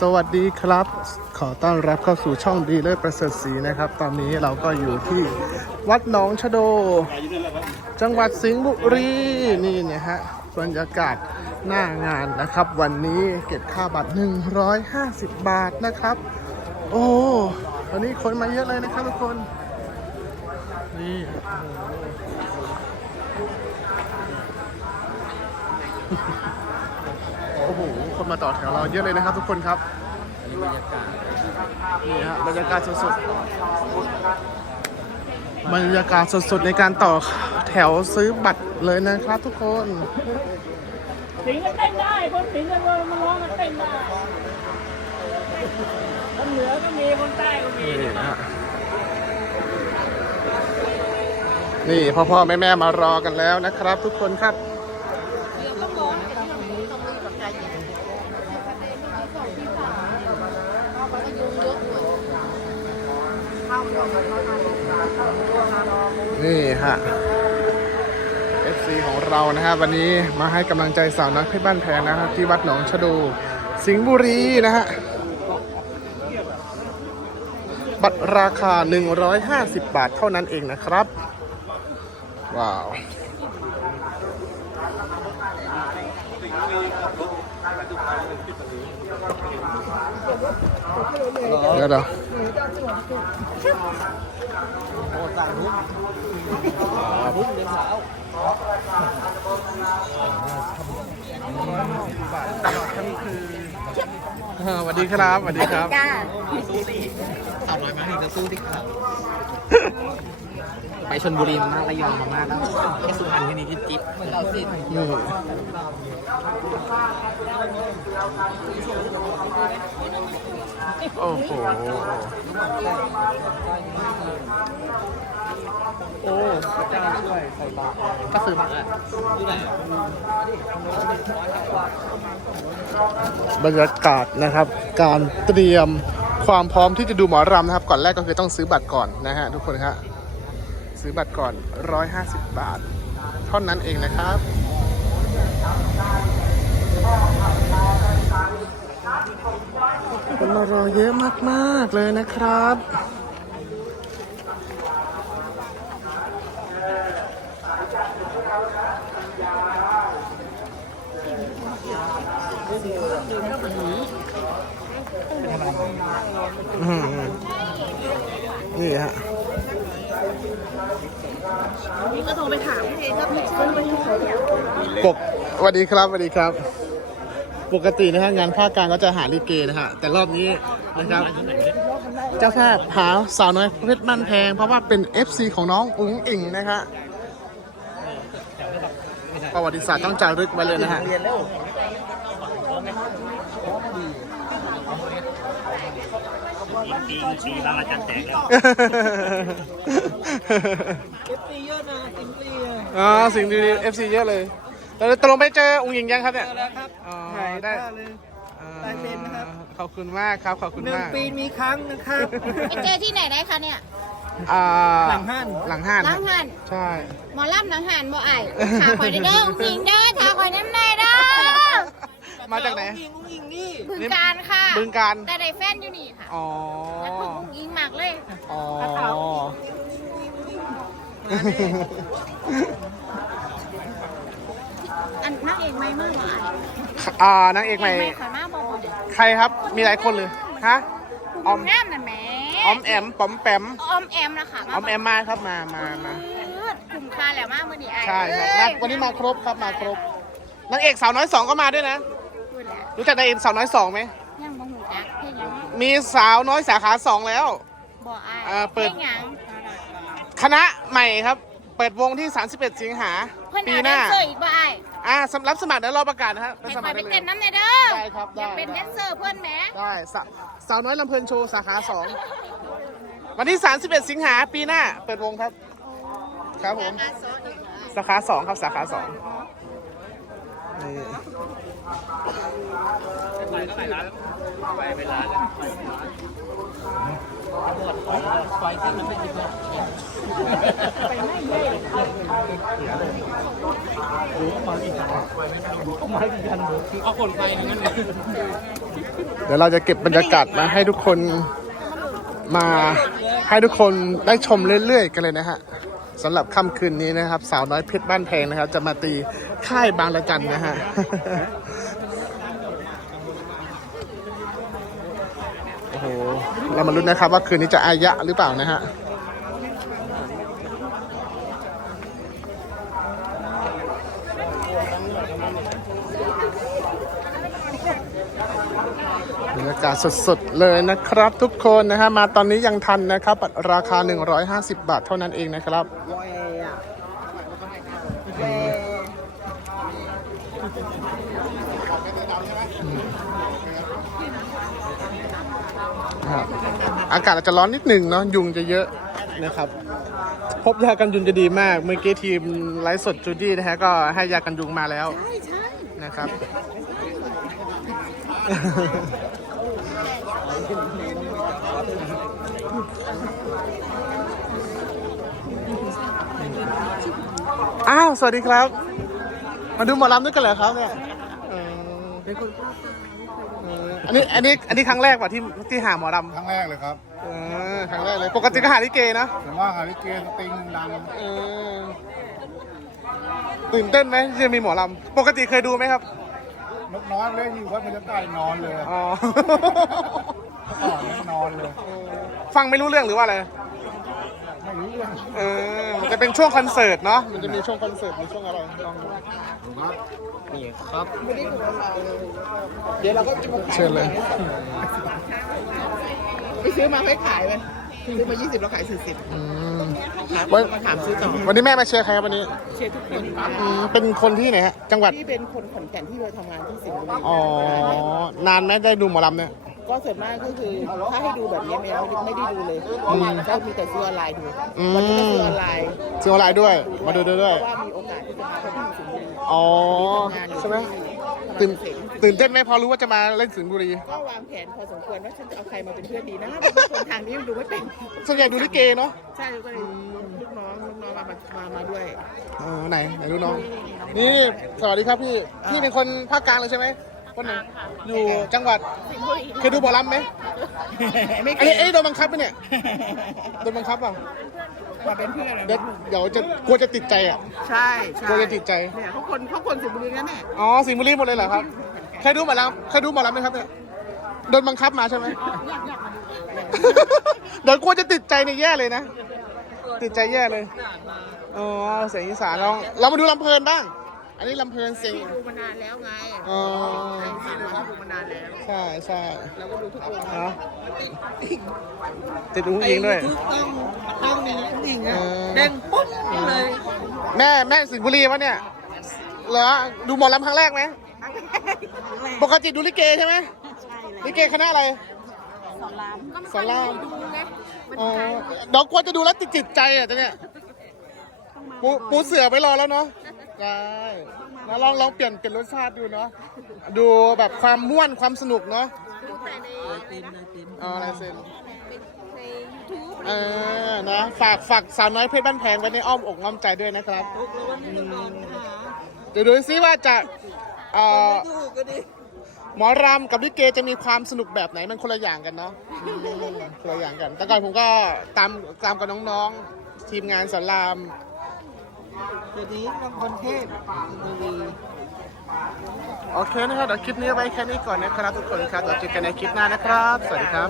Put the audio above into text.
สวัสดีครับ ขอต้อนรับเข้าสู่ช่องดีเลิศประเสริฐศรีนะครับ ตอนนี้เราก็อยู่ที่วัดหนองชะโด จังหวัดสิงห์บุรีนี่เนี่ยฮะบรรยากาศหน้างานนะครับ วันนี้เก็บค่าบัตร 150 บาทนะครับ โอ้วันนี้คนมาเยอะเลยนะครับทุกคนนี่โอ้โห คนมาต่อแถวเราเยอะเลยนะครับ ทุกคนครับนี่ฮะบรรยากาศสดๆบรรยากาศสดๆในการต่อแถวซื้อบัตรเลยนะครับทุกคนสิงก็เต้นได้คนสิงก็มันร้องมันเต้นได้คนเหนือก็มีคนใต้ก็มีนี่นะฮะนี่พ่อพ่อแม่แม่ๆมารอกันแล้วนะครับ ทุกคนครับ นี่ฮะ FC ของเรานะฮะวันนี้มาให้กำลังใจสาวน้อยเพชรบ้านแพงนะครับที่วัดหนองชะโดสิงห์บุรีนะฮะ บัตรราคา 150 บาทเท่านั้นเองนะครับ ว้าวเดี๋ยวเดี๋ยว เออสวัสดีครับสวัสดีครับ จ้าสาวน้อยมาให้จะสู้ที่เขา ไปชนบุรีมามากระยองมามากแล้วแค่สุพรรณแค่นี้จิ๊บจิ๊บเราสิอืมโอ้โห โอ้พระเจ้าช่วยใส่บาตรก็ซื้อมาอะที่ไหนบรรยากาศนะครับ การเตรียมความพร้อมที่จะดูหมอรำนะครับ ก่อนแรกก็คือต้องซื้อบัตรก่อนนะฮะทุกคนฮะ ซื้อบัตรก่อน 150 บาท เท่านั้นเองนะครับ คนมารอเยอะมากๆเลยนะครับอืมนี่ฮะ ก็โทรไปถามเองครับพี่ช่วยไปที่เขาเนี่ยปกสวัสดีครับสวัสดีครับ ปกตินะฮะงานภาคกลางก็จะหาลิเกนะฮะแต่รอบนี้นะครับ เจ้าภาพหาสาวน้อยเพชรบ้านแพง เพราะว่าเป็น FC ของน้องอุ๋งอิงนะฮะประวัติศาสตร์ต้องจารึกไว้เลยนะฮะ เรียนแล้ว ปีปีบางอาจารย์แตกแล้วเอฟซีเยอะนะสิงซีอ๋อสิ่งดีๆ FC เยอะเลยแล้วตกลงไปเจออุ๋งอิงยังครับเนี่ยแล้วครับอ๋อถ่ายได้ ได้เลย ลายเซ็นนะครับ ขอบคุณมากครับ ขอบคุณหนึ่งมากปีมีครั้งนะครับ ไปเจอที่ไหนได้คะเนี่ย อ่าหลังห้าน หลังห้านล้างหัน ใช่ หมอลำหนังหันบ่ไอ้ายถาข่อยเด้ออุ้งยิงเด้อถาข่อยน้ำในเด้อ มาจากไหน อุ้งอิงอุ้งอิงนี่บึงการค่ะ บึงการ แต่ได้แฟนอยู่นี่ค่ะอ๋อแล้วพวกอุ้งยิงมากเลยอ๋ออันนักเอกไม่มากบ่ไอ้ายอ่านางเอกใหม่ไม่ข่อยมากบ่บ่ใครครับ มีหลายคนเลยฮะออมงามน่ะแหม่ออมแอมปอมแปมออมแอมนะคะออมแอมมาครับมามามาคุ้มค่าแล้วมากมื้อนี้ไอ้ายใช่ครับเอ้มายวันนี้มาครบครับมาครบนางเอกสาวน้อยสองก็มาด้วยนะพูดแล้ว รู้จักนางเอกสาวน้อยสองไหม ยังบ่ฮู้จักเฮ็ดหยังมีสาวน้อยสาขาสองแล้ว บ่อ้ายเอ่อเปิดฮ็หยังคณะใหม่ครับ เปิดวงที่ 31 สิงหา เพิ่นปีเอาหแดน้านเซอร์อีกบ่อ้ายอ่าสำหรับสมัครเดี๋ยวรอประกาศนะฮะไปให้สคมัอคยรไปได้เลเต้ย นน้ำในอยเด้อได้ครับอยากได้เป็นแดนเซอร์เพื่อนแหมได้สาสาวน้อยลำเพลินโชว์สาขาสองวันที่ 31 สิงหาปีหน้า เปิดวงครับ ครับผม สาขาสองครับสาขาสองนี่ ไปเท่าไหร่ร้านไปไปร้านไฟที่มันไม่ยิบเลยไปไม่ได้เลยโอ้มากี่คันมากี่คันเอาคนไปนั่นเลยเดี๋ยวเราจะเก็บบรรยากาศมาให้ทุกคนมาให้ทุกคนได้ชมเรื่อยๆ กันเลยนะฮะสำหรับค่ำคืนนี้นะครับ สาวน้อยเพชรบ้านแพงนะครับ จะมาตีค่ายบางระจันนะฮะ โอ้โห เรามาลุ้นนะครับว่าคืนนี้จะอายะหรือเปล่านะฮะบรรยากาศสดๆเลยนะครับทุกคนนะฮะมาตอนนี้ยังทันนะครับรราคา 150 บาทเท่านั้นเองนะครับ ครับอากาศอาจจะร้อนนิดหนึ่งเนาะยุงจะเยอะนะครับ พบยากันยุงจะดีมาก เมื่อกี้ทีมไลฟ์สดจูดี้นะฮะก็ให้ยากันยุงมาแล้วนะครับอ้าว สวัสดีครับ มาดูหมอลำด้วยกันเหรอครับเนี่ย เอออันนี้อันนี้อันนี้ครั้งแรกว่ะที่ที่หาหมอลครั้งแรกเลยครับำเออครั้งแรกเลย ปกติก็หาลิเกนะผมว่าหาลิเกสตริงดังเออตื่นเต้นไหมที่จะมีหมอลำปกติเคยดูไหมครับนกน้อยเล่นอยู่วัดพระใต้นอนเลยอ๋อ ก่อนนอนเลย ฟังไม่รู้เรื่องหรือว่าอะไรไม่รู้ เรื่องเออมันจะเป็นช่วงคอนเสิร์ตเนาะ มันจะมีช่วงคอนเสิร์ต มีช่วงอะไรลองดูนี่ครับเชิญเลย ไปซื้อมาให้ขายไปซื้อมา 20แล้วขาย 40อืมวันมาถามซื้อต่อวันนี้แม่มาเชียร์ใครครับวันนี้ เชียร์ทุกคนค่ะอืมเป็นคนที่ไหนฮะ จังหวัด ที่เป็นคนขอนแก่นที่เราทำงานที่สิงห์บุรีอ๋อ นานไหมได้ดูหมอลำเนี่ย ก็ส่วนมากก็คือถ้าให้ดูแบบนี้ไม่ได้ไม่ได้ดูเลยก็มีแต่ซื้อออนไลน์ดูอืม วันนี้ก็ซื้อออนไลน์ซื้อออนไลน์ด้วย มาดูด้วยเพราะว่ามีโอกาสที่จะมาที่สิงห์บุรีอ๋อ ทำงานอยู่ใช่ไหมที่ตื่นเสงตื่นเต้นไหมพอรู้ว่าจะมาเล่นสิงห์บุรี ก็วางแผนพอสมควรว่าฉันจะเอาใครมาเป็นเพื่อนดีนะเพราะว่าคนทางนี้มันดูไม่เป็น ส่วนใหญ่ดูลิเกเนาะใช่ก็เลยลูกน้องลูกน้องมามามาด้วย เออไหนไหนดูน้อง นี่ สวัสดีครับพี่ พี่เป็นคนภาคกลางเลยใช่ไหม คนไหนอยู่จังหวัดเคยดูหมอลำไหมไม่เคอันยนี้เอ้ยโดนบังคับปะเนี่ยโดนบังคับเปล่ามาเป็นเพื่อนอะเดี๋ยวเดี๋ยวจะกลัวจะติดใจอะใช่ใช่กลัวจะติดใจเนี่ยเขาคนเขาคนสิงห์บุรีนั่นแหละอ๋อสิงห์บุรีหมดเลยเหรอครับเคยดูหมอลำเคยดูหมอลำไหมครับเนี่ยโดนบังคับมาใช่ไหมเดี๋ยวกลัวจะติดใจในยแย่เลยนะติดใจแย่เลยอ๋อเสียงอีสานเราเรามาดูลำเพลินบ้าง อันนี้ลำเพลินเสียง ดูมานานแล้วไงอ๋อ ไอ้สิงห์บุรีดูมานานแล้วใช่ใช่เราก็ดูทุกวงเนาะติดอุ้งอิงด้วยต้องต้องมีผู้หญิงเออะอเด้งปุ๊บเลยแม่แม่สิงห์บุรีปะเนี่ยเหรอดูหมอลำครั้งแรกไหมปกติดูลิเกใช่ไหมลิเกคณะอะไร สอนรามอ๋อเดี๋ยวกลัวจะดูแล้วติดจิตใจอะตอนเนี้ยปูปูเสือไปรอแล้วเนาะ ได้แล้วลองลองเปลี่ยนเปลี่ยนรสชาติดูเนาะดูแบบความม่วนความสนุกเนาะอ๋อลายเซ็นเออนะฝากฝากสาวน้อยเพชรบ้านแพงไว้ในอ้อมอกอ้อมใจด้วยนะครับอืมเดี๋ยวดูซิว่าจะเอ่อหมอรำกับลิเกจะมีความสนุกแบบไหนมันคนละอย่างกันเนาะอืมคนละอย่างกัน แต่ก่อนผมก็ตามตามกับน้องๆ ทีมงานสอนราม เดี๋ยวนี้ต้องคนเทพสิงห์บุรีโอเคนะครับเดี๋ยวคลิปนี้ไว้แค่นี้ก่อนนะครับทุกคนครับเดี๋ยวเจอกันในคลิปหน้านะครับ สวัสดีครับ